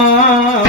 啊。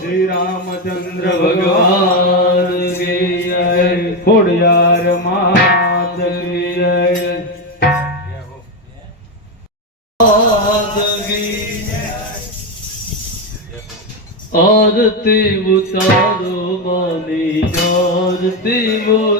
શ્રી રામચંદ્ર ભગવાન ખોડિયાર માત આરતી ઉતારો માની આરતી બોલ